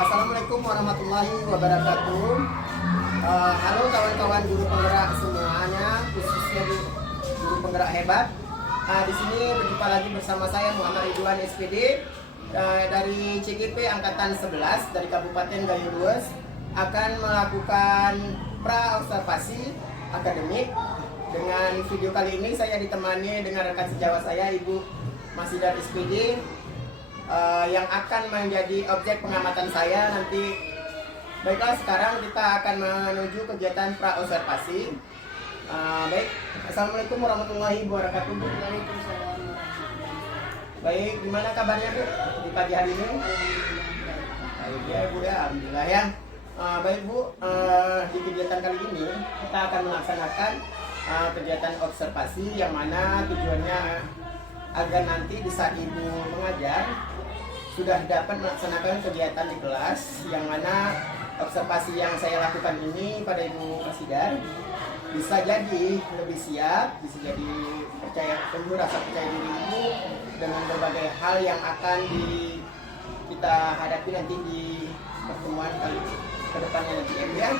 Assalamualaikum warahmatullahi wabarakatuh. Halo kawan-kawan guru penggerak semuanya, khususnya guru penggerak hebat. Di sini berjumpa lagi bersama saya Muhammad Ridwan SPD dari CGP Angkatan 11 dari Kabupaten Gayo Lues, akan melakukan pra observasi akademik. Dengan video kali ini saya ditemani dengan rekan sejawat saya Ibu Masidat SPD, yang akan menjadi objek pengamatan saya nanti. Baiklah, sekarang kita akan menuju kegiatan pra observasi. Baik, Assalamualaikum warahmatullahi wabarakatuh. Waalaikumsalam. Baik, gimana kabarnya Bu di pagi hari ini? Baik ya Bu ya, alhamdulillah ya. Baik Bu, di kegiatan kali ini kita akan melaksanakan kegiatan observasi, yang mana tujuannya agar nanti di saat Ibu mengajar sudah dapat melaksanakan kegiatan di kelas, yang mana observasi yang saya lakukan ini pada Ibu Masidat bisa jadi lebih siap, bisa jadi penuh rasa percaya diri Ibu dengan berbagai hal yang akan kita hadapi nanti di pertemuan kali ke depannya nanti ya.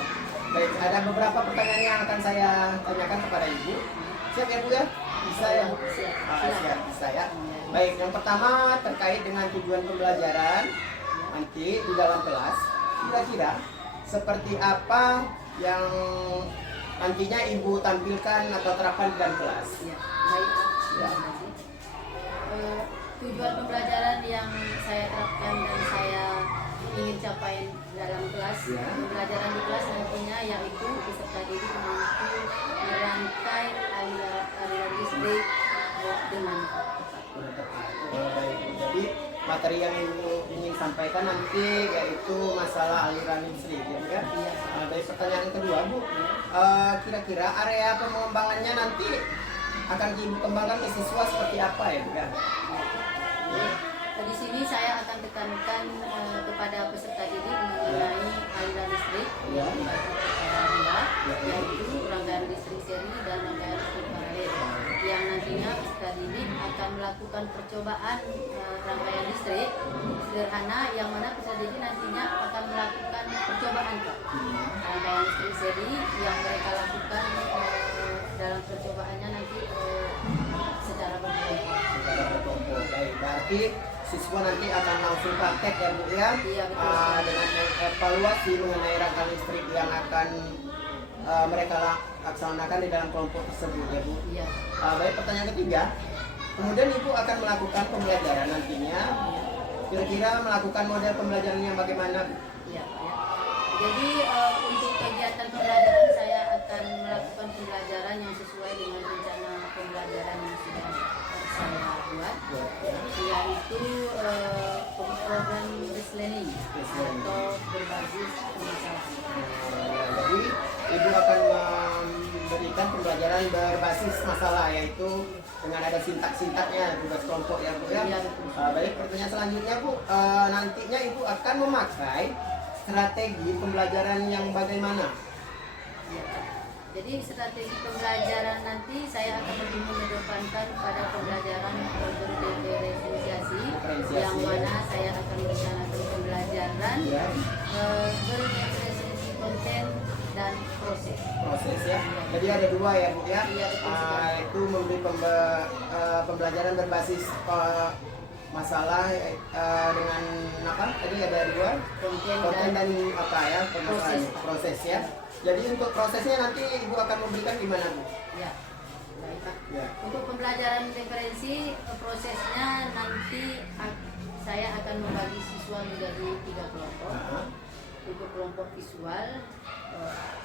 Baik, ada beberapa pertanyaan yang akan saya tanyakan kepada Ibu. Siap ya Bu ya? Bisa ya Bu? Siap, bisa ya. Baik, yang pertama terkait dengan tujuan pembelajaran nanti di dalam kelas. Kira-kira seperti apa yang nantinya Ibu tampilkan atau terapkan di dalam kelas? Ya, baik. Ya. Tujuan pembelajaran yang saya terapkan dan saya ingin capai dalam kelas, Ya. pembelajaran di kelas nantinya yaitu peserta didik mampu merangkai aliran listrik dengan tepat. Baik, jadi materi yang Ibu ingin sampaikan nanti yaitu masalah aliran listrik ya. Iya. Dari pertanyaan kedua Bu, kira-kira area pengembangannya nanti akan Ibu kembangkan ke siswa seperti apa ya Bu ya? Di sini saya akan tekankan kepada peserta didik mengenai aliran listrik Ya. rendah, yaitu rangkaian listrik seri dan rangkaian listrik paralel, yang nantinya peserta didik akan melakukan percobaan rangkaian listrik sederhana, yang mana peserta didik nantinya akan melakukan percobaan rangkaian listrik seri yang mereka lakukan dalam percobaannya nanti secara berkelompok. Baik, berarti siswa nanti akan langsung praktek ya Bu ya? Iya, betul. Dengan evaluasi mengenai rangkaian listrik yang akan mereka laksanakan di dalam kelompok tersebut ya Bu. Iya. Baik, pertanyaan ketiga, kemudian Ibu akan melakukan pembelajaran nantinya. Kira-kira melakukan model pembelajarannya bagaimana Bu? Iya, Pak, ya. Jadi untuk kegiatan pembelajaran saya akan melakukan pembelajaran yang sesuai dengan rencana pembelajaran yang sudah saya buat, yaitu program based learning atau berbasis pemasaran. Jadi Ibu akan memberikan pembelajaran berbasis masalah, yaitu dengan ada sintak-sintaknya, tugas kelompok ya Bu ya. Iya, betul. Baik, pertanyaan selanjutnya Bu, nantinya Ibu akan memakai strategi pembelajaran yang bagaimana? Ya. Jadi strategi pembelajaran nanti saya akan lebih mengedepankan pada pembelajaran berdiferensiasi, yang mana saya akan merencanakan pembelajaran Ya, berdiferensiasi konten dan proses ya. Jadi ada dua ya Bu ya. Iya, betul. Itu memberi pembelajaran berbasis masalah dengan apa? Tadi ada dua, konten dan apa ya? Proses ya. Jadi untuk prosesnya nanti Ibu akan memberikan gimana Bu? Ya, baik Pak. Ya. Untuk pembelajaran referensi, prosesnya nanti saya akan membagi siswa menjadi 3 kelompok. Untuk kelompok visual,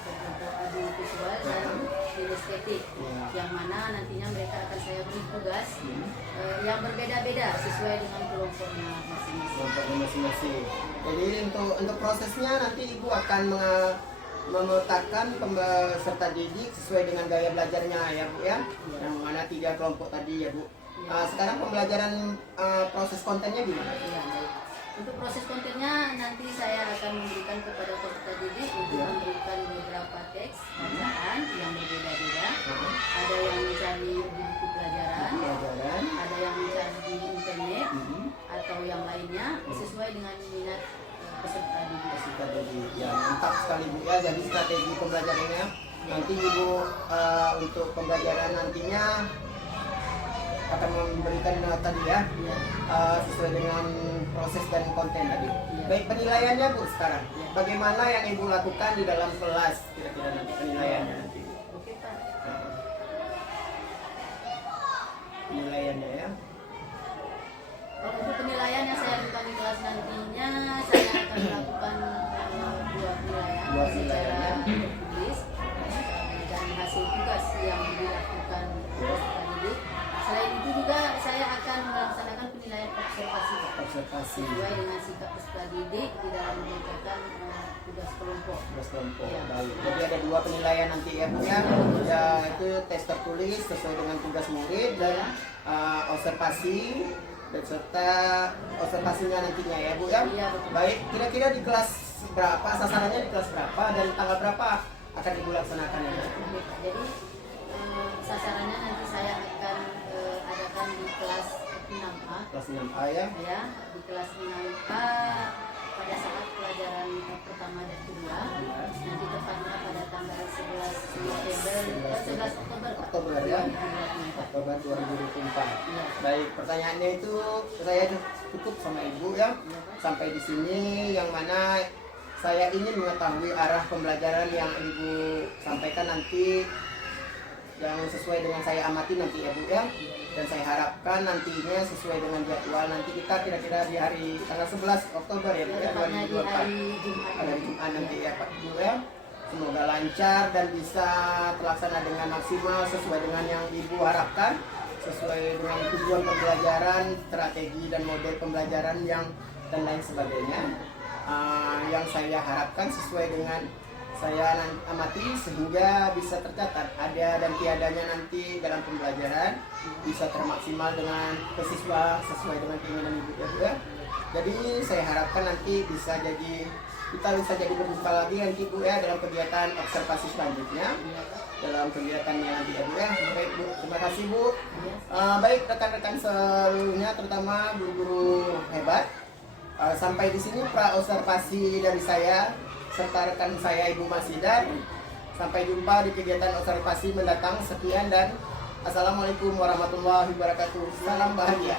kelompok audiovisual dan kinestetik, yang mana nantinya mereka akan saya beri tugas yang berbeda-beda sesuai dengan kelompoknya masing-masing. Jadi untuk prosesnya nanti Ibu akan memetakan peserta didik sesuai dengan gaya belajarnya ya Bu ya, yang mana 3 kelompok tadi ya Bu. Sekarang pembelajaran proses kontennya gimana? Ya, baik. Untuk proses kontennya nanti saya akan memberikan kepada peserta didik untuk memberikan beberapa teks bacaan yang berbeda-beda. Ada yang mencari di buku pelajaran, ada yang mencari di internet, atau yang lainnya sesuai dengan minat peserta didik. Peserta didik. Ya, mantap sekali Bu ya. Jadi strategi pembelajarannya nanti Ibu untuk pembelajaran nantinya akan memberikan tadi ya sesuai dengan proses dan konten tadi. Baik, penilaiannya Bu sekarang. Bagaimana yang Ibu lakukan di dalam kelas kira-kira nanti penilaiannya nanti? Oke Pak. Penilaiannya ya. Kalau untuk penilaian yang saya lakukan di kelas nantinya, saya akan melakukan dua penilaian Dua secara penilaian. tertulis dan hasil tugas yang dilakukan peserta didik. Selain itu juga saya akan melaksanakan penilaian observasi Pak, Observasi. sesuai dengan sikap peserta didik di dalam mengerjakan tugas kelompok. Tugas kelompok. Ya. Baik. Jadi ada dua penilaian nanti ya Bu ya. Ya, itu tes tertulis sesuai dengan tugas murid dan observasi serta observasinya nantinya ya Bu ya. Iya, betul. Baik, kira-kira di kelas berapa, sasarannya di kelas berapa dan tanggal berapa akan Ibu laksanakannya? Oke, Pak. Jadi sasarannya nanti saya akan adakan di kelas 6A. Kelas 6A ya. Ya, di kelas 6A pada saat pelajaran pertama dan kedua, nanti tepatnya pada tanggal 11 November, 11 Oktober, Pak. Oktober ya. 2024. Oktober 2024. Iya. Baik, pertanyaannya itu saya cukup sama Ibu ya. Sampai di sini yang mana saya ingin mengetahui arah pembelajaran yang Ibu sampaikan nanti yang sesuai dengan saya amati nanti ya Bu ya. Dan saya harapkan nantinya sesuai dengan jadwal nanti kita kira-kira di hari tanggal 11 Oktober ya Bu ya, Tepatnya di 2024. hari Jumat. Hari Jumat nanti ya Pak Bu ya. Semoga lancar dan bisa terlaksana dengan maksimal sesuai dengan yang Ibu harapkan, sesuai dengan tujuan pembelajaran, strategi dan model pembelajaran yang dan lain sebagainya. Yang saya harapkan sesuai dengan saya amati sehingga bisa tercatat ada dan tiadanya nanti dalam pembelajaran, bisa termaksimal dengan siswa sesuai dengan keinginan Ibu ya Bu ya. Jadi saya harapkan nanti bisa jadi kita bisa jadi berjumpa lagi nanti Bu ya dalam kegiatan observasi selanjutnya, dalam kegiatannya nanti ya Bu ya. Baik Bu, terima kasih Bu. Baik rekan-rekan seluruhnya terutama guru-guru hebat. Sampai di sini pra observasi dari saya serta rekan saya Ibu Masidan. Sampai jumpa di kegiatan observasi mendatang. Sekian dan assalamualaikum warahmatullahi wabarakatuh. Salam bahagia.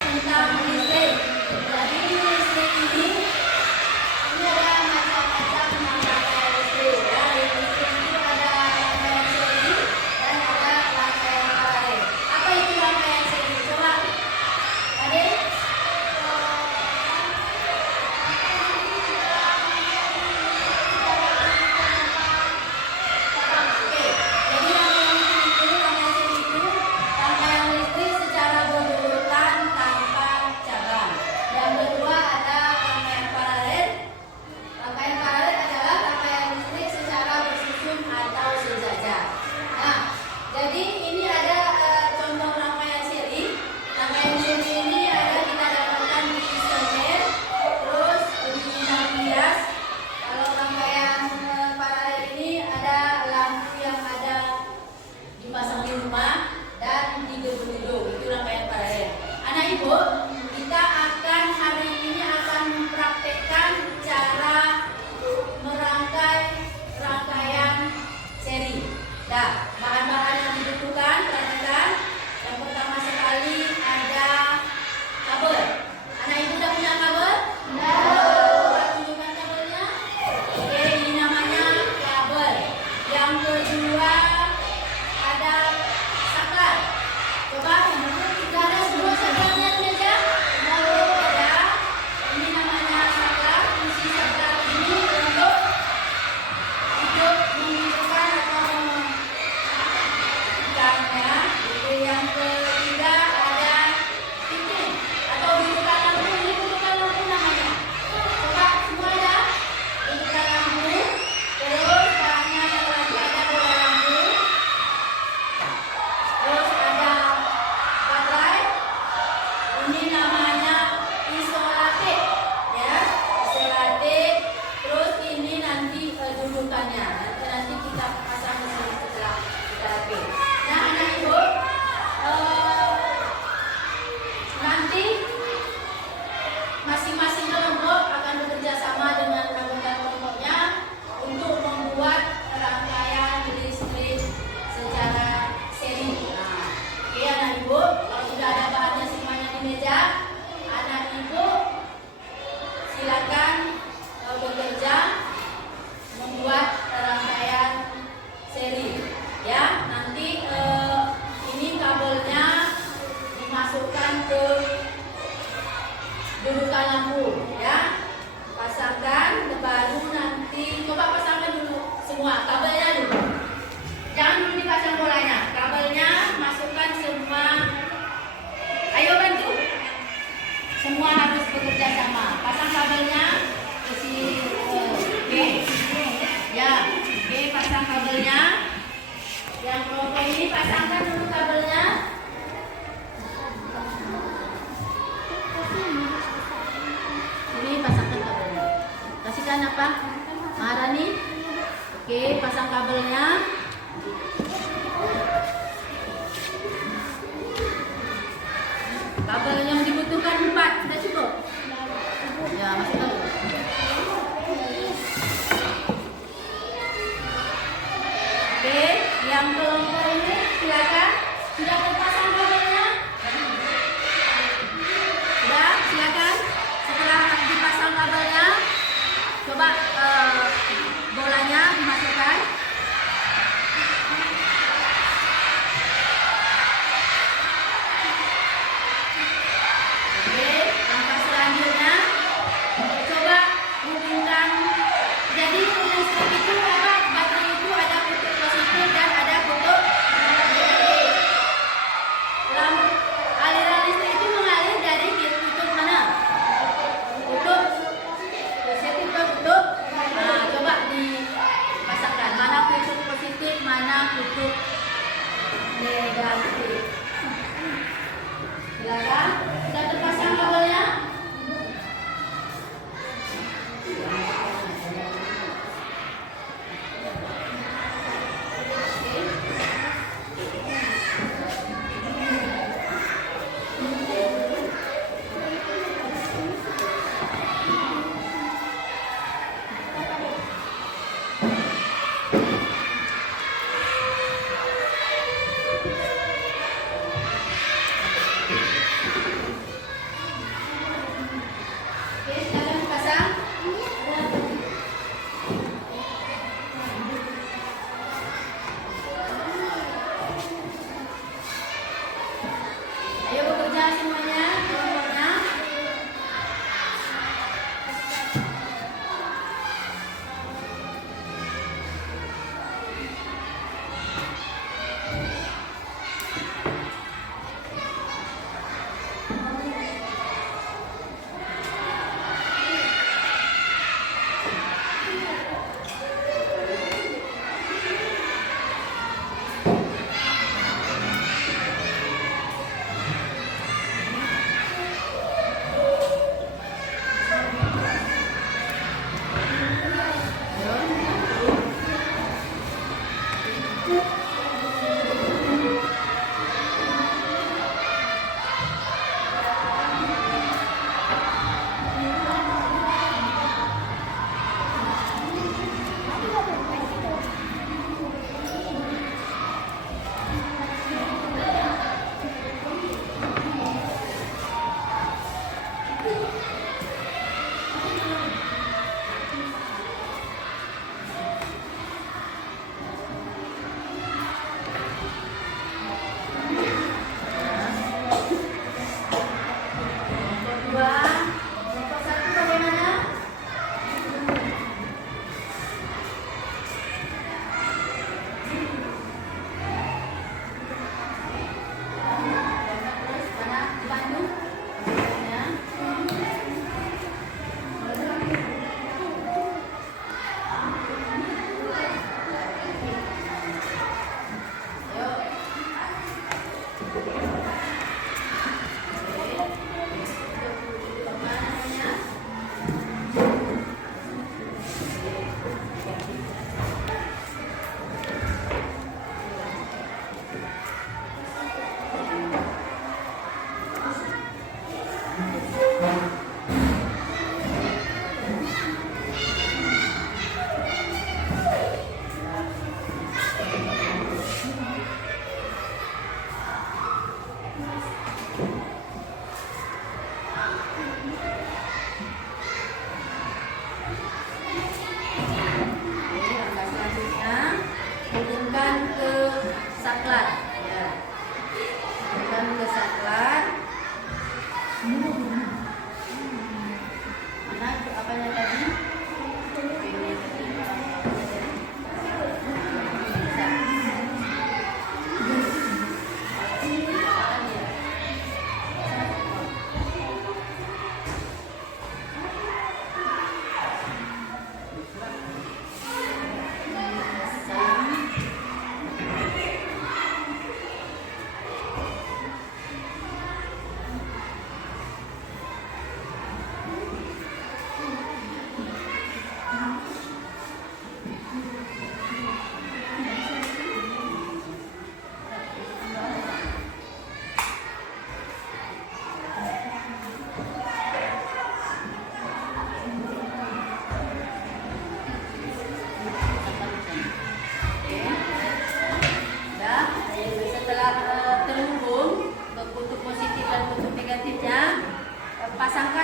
Tentang listrik. Jadi listrik ini ada macam-macam rangkaian listrik. Dari listrik itu ada rangkaian seri dan ada rangkaian paralel. Apa itu rangkaian seri? Coba, adik. Oke, jadi rangkaian listrik itu rangkaian seri ke dudukan lampu ya. Pasangkan, baru nanti coba pasangkan dulu semua kabelnya dulu. Jangan dulu dipasang bolanya, kabelnya masukkan semua. Ayo bantu. Semua harus bekerja sama. Pasang kabelnya ke si B. Ya, B pasang kabelnya. Yang kelompok ini pasangkan dulu kabelnya. Ini pasangkan kabelnya. Kasihkan apa? Maharani. Oke, pasang kabelnya. Kabel yang dibutuhkan 4, sudah cukup? Ya, masukkan dulu. Oke, yang kelompok ini silakan. Sudah terpasang kabelnya? Sudah, silakan. Setelah dipasang kabelnya, coba bolanya dimasukkan.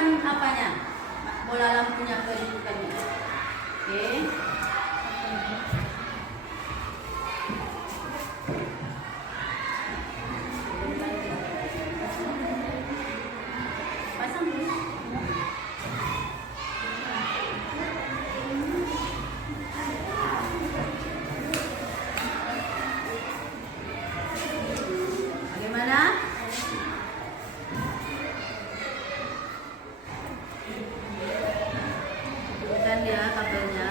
pasang apanya? Bola lampunya kedudukannya. Oke. Pasang dulu. Bagaimana? Bukan ya kabelnya.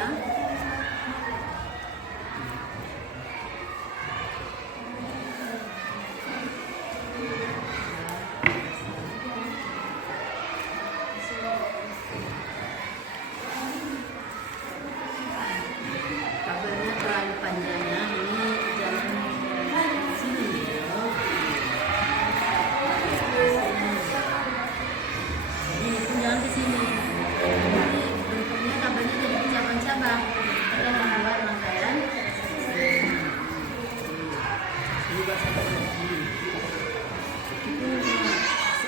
Kabelnya terlalu panjang ya. Ini jangan sini ya. Ini pun jangan ke sini. Jadi bentuknya kabelnya jadi bercabang-cabang. Kita membuat rangkaian. Itu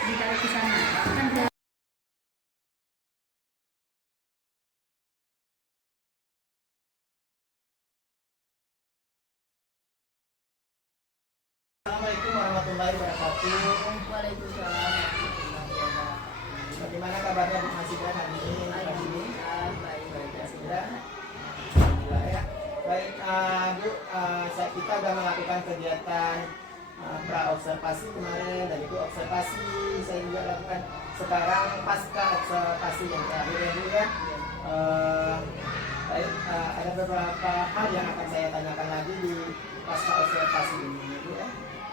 ditarik ke sana. Kan ke Assalamualaikum warahmatullahi wabarakatuh. Waalaikumsalam. Bagaimana kabarnya Bu Masida hari ini? Pagi ini? Baik. Ya. Alhamdulillah ya. Baik, Bu, kita sudah melakukan kegiatan pra-observasi kemarin, dan itu observasi saya juga lakukan sekarang pasca observasi yang terakhir ya Bu ya. Baik, ada beberapa hal yang akan saya tanyakan lagi di pasca observasi ini Bu ya.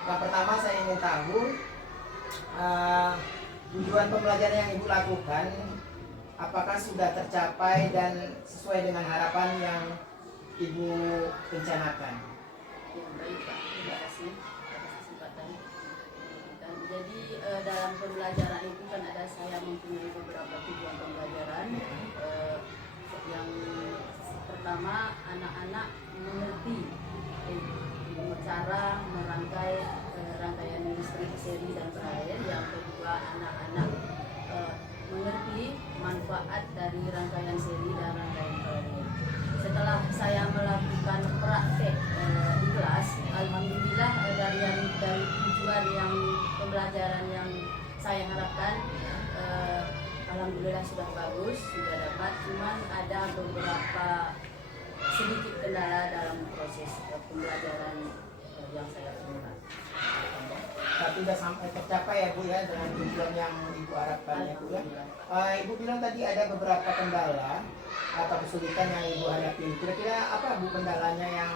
Yang pertama saya ingin tahu tujuan pembelajaran yang Ibu lakukan apakah sudah tercapai dan sesuai dengan harapan yang Ibu rencanakan? Ya, baik Pak, terima kasih atas kesempatan. Jadi dalam pembelajaran itu kan saya mempunyai beberapa tujuan pembelajaran. Yang pertama, anak-anak mengerti cara merangkai rangkaian listrik seri dan paralel. Yang kedua, anak-anak mengerti manfaat dari rangkaian seri dan rangkaian paralel. Setelah saya melakukan praktek di kelas, alhamdulillah dari tujuan yang pembelajaran yang saya harapkan, alhamdulillah sudah bagus, sudah dapat. Cuman ada beberapa sedikit kendala dalam proses pembelajaran yang saya lakukan. Tapi sudah sampai tercapai ya Bu ya dengan tujuan yang Ibu harapkan ya Bu ya. Ibu bilang tadi ada beberapa kendala atau kesulitan yang Ibu hadapi. Kira-kira apa Bu kendalanya yang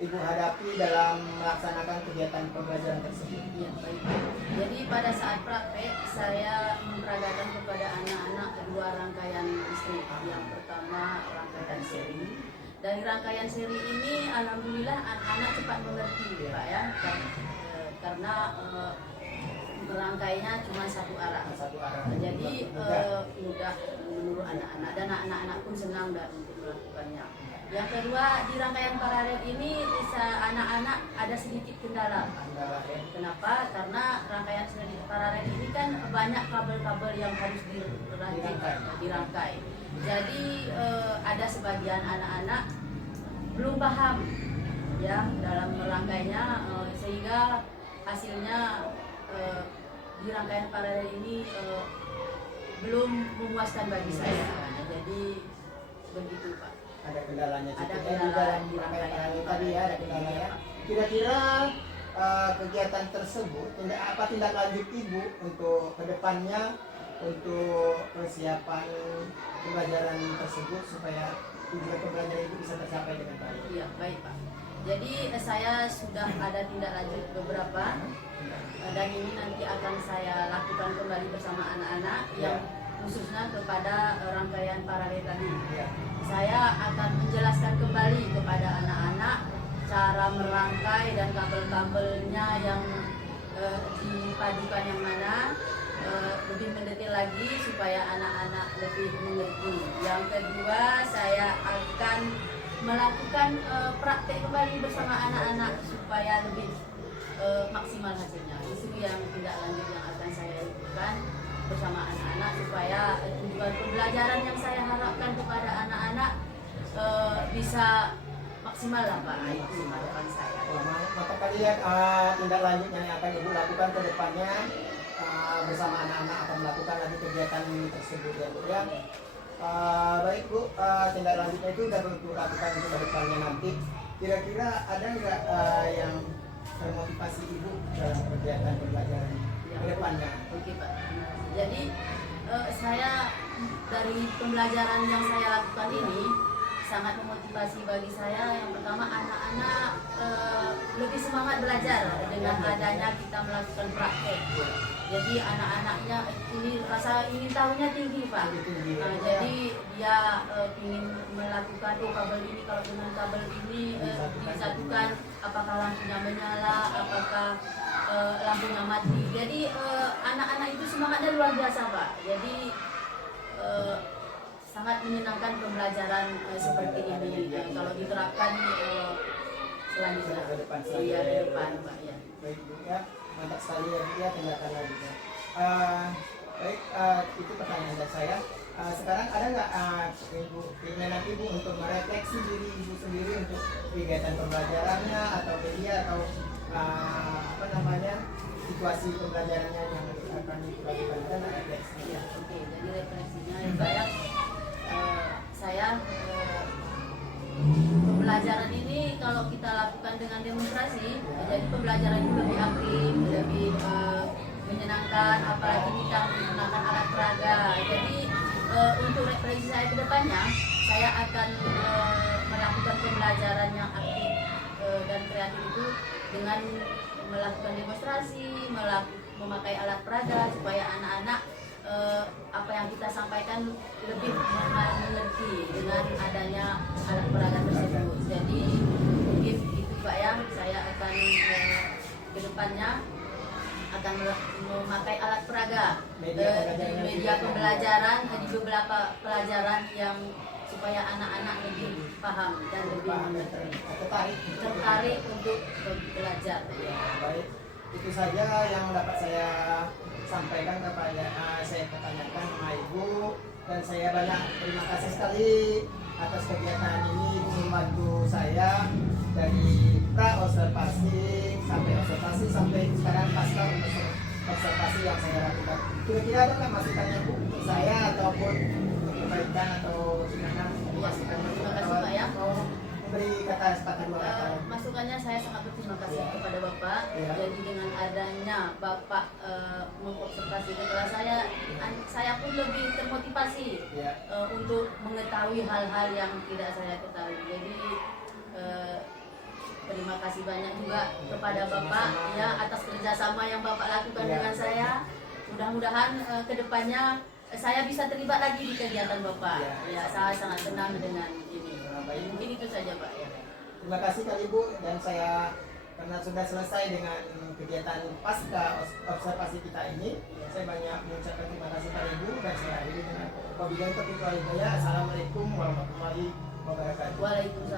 Ibu hadapi dalam melaksanakan kegiatan pembelajaran tersebut? Ya, baik. Jadi pada saat praktek saya memperagakan kepada anak-anak dua rangkaian listrik. Yang pertama rangkaian seri. Dari rangkaian seri ini alhamdulillah anak-anak cepat mengerti Pak ya. Karena merangkainya cuma satu arah. Jadi mudah menurut anak-anak dan anak-anak pun senang untuk melakukannya. Yang kedua, di rangkaian paralel ini anak-anak ada sedikit kendala. Kenapa? Karena rangkaian paralel ini kan banyak kabel-kabel yang harus dirangkai. Jadi ada sebagian anak-anak belum paham ya dalam merangkainya, sehingga hasilnya di rangkaian paralel ini belum memuaskan bagi saya. Jadi begitu Pak. Ada kendalanya. Ada di kendala dalam di rangkaian rangkaian tadi ya ada kendalanya. Kira-kira kegiatan tersebut tindak lanjut Ibu untuk kedepannya untuk persiapan pembelajaran tersebut supaya tujuan pembelajaran Ibu bisa tercapai dengan baik? Iya, baik Pak. Jadi saya sudah ada tindak lanjut beberapa dan ini nanti akan saya lakukan kembali bersama anak-anak yang khususnya kepada rangkaian paralel tadi. Saya akan menjelaskan kembali kepada anak-anak cara merangkai dan kabel-kabelnya yang dipadukan yang mana, lebih mendetail lagi supaya anak-anak lebih mengerti. Yang kedua, saya akan melakukan praktek kembali bersama anak-anak supaya lebih maksimal hasilnya. Itu yang tindak lanjut yang akan saya lakukan bersama anak-anak supaya pembelajaran yang saya harapkan kepada anak-anak bisa maksimal lah Pak. Itu harapan saya. Maka kalian tindak lanjut yang akan Ibu lakukan ke depannya bersama anak-anak akan melakukan lagi kegiatan tersebut ya Bu ya. Baik Bu, tindak lanjutnya itu sudah Bu lakukan untuk ke depannya nanti. Kira-kira ada nggak yang termotivasi Ibu dalam kegiatan pembelajaran ke depannya? Oke Pak. Jadi saya dari pembelajaran yang saya lakukan ini sangat memotivasi bagi saya. Yang pertama, anak-anak lebih semangat belajar dengan adanya kita melakukan praktek. Jadi anak-anaknya ini rasa ingin tahunya tinggi Pak. Nah, jadi dia ingin melakukan kabel ini, kalau dengan kabel ini disatukan, apakah lampunya menyala, apakah lampunya mati. Jadi anak-anak itu semangatnya luar biasa Pak. Jadi sangat menyenangkan pembelajaran seperti ini kalau diterapkan selanjutnya. Iya, ke depan Pak ya. Baik Bu ya, mantap sekali ya Bu ya tindakan lanjutnya. Baik, itu pertanyaan dari saya. Sekarang ada nggak Ibu keinginan Ibu untuk merefleksi diri Ibu sendiri untuk kegiatan pembelajarannya atau media atau situasi pembelajarannya yang akan dilakukan dan refleksi? Ya, oke. Jadi refleksinya yang banyak. Saya pembelajaran ini kalau kita lakukan dengan demonstrasi, jadi pembelajaran itu lebih aktif, lebih menyenangkan, apalagi kita menggunakan alat peraga. Jadi untuk refleksi saya ke depannya, saya akan melakukan pembelajaran yang aktif dan kreatif itu dengan melakukan demonstrasi, memakai alat peraga supaya anak-anak apa yang kita sampaikan lebih mengerti dengan adanya alat peraga tersebut. Jadi mungkin itu Pak ya, saya akan ke depannya akan memakai alat peraga di media pembelajaran di beberapa pelajaran yang supaya anak-anak lebih paham dan lebih tertarik untuk belajar. Ya, baik. Itu saja yang dapat saya sampaikan kepada saya pertanyakan sama Ibu, dan saya banyak terima kasih sekali atas kegiatan ini. Ibu membantu saya dari pra observasi sampai sekarang pasca observasi yang saya lakukan. Kira-kira ada nggak masukannya Bu untuk saya ataupun untuk perbaikan atau gimana? Masukan Terima kasih Pak ya. Beri kata sepatah dua kata. Masukannya saya sangat berterima kasih kepada Bapak. Jadi dengan adanya Bapak mengobservasi ke kelas saya pun lebih termotivasi untuk mengetahui hal-hal yang tidak saya ketahui. Jadi terima kasih banyak juga kepada Bapak ya atas kerjasama yang Bapak lakukan dengan saya. Mudah-mudahan kedepannya saya bisa terlibat lagi di kegiatan Bapak. Ya, saya sangat senang dengan ini. Mungkin itu saja Pak ya. Terima kasih kali Bu, dan saya karena sudah selesai dengan kegiatan pasca observasi kita ini, saya banyak mengucapkan terima kasih kepada Ibu, dan saya akhiri dengan wabillahi taufiq wal hidayah. Assalamualaikum warahmatullahi wabarakatuh. Waalaikumsalam.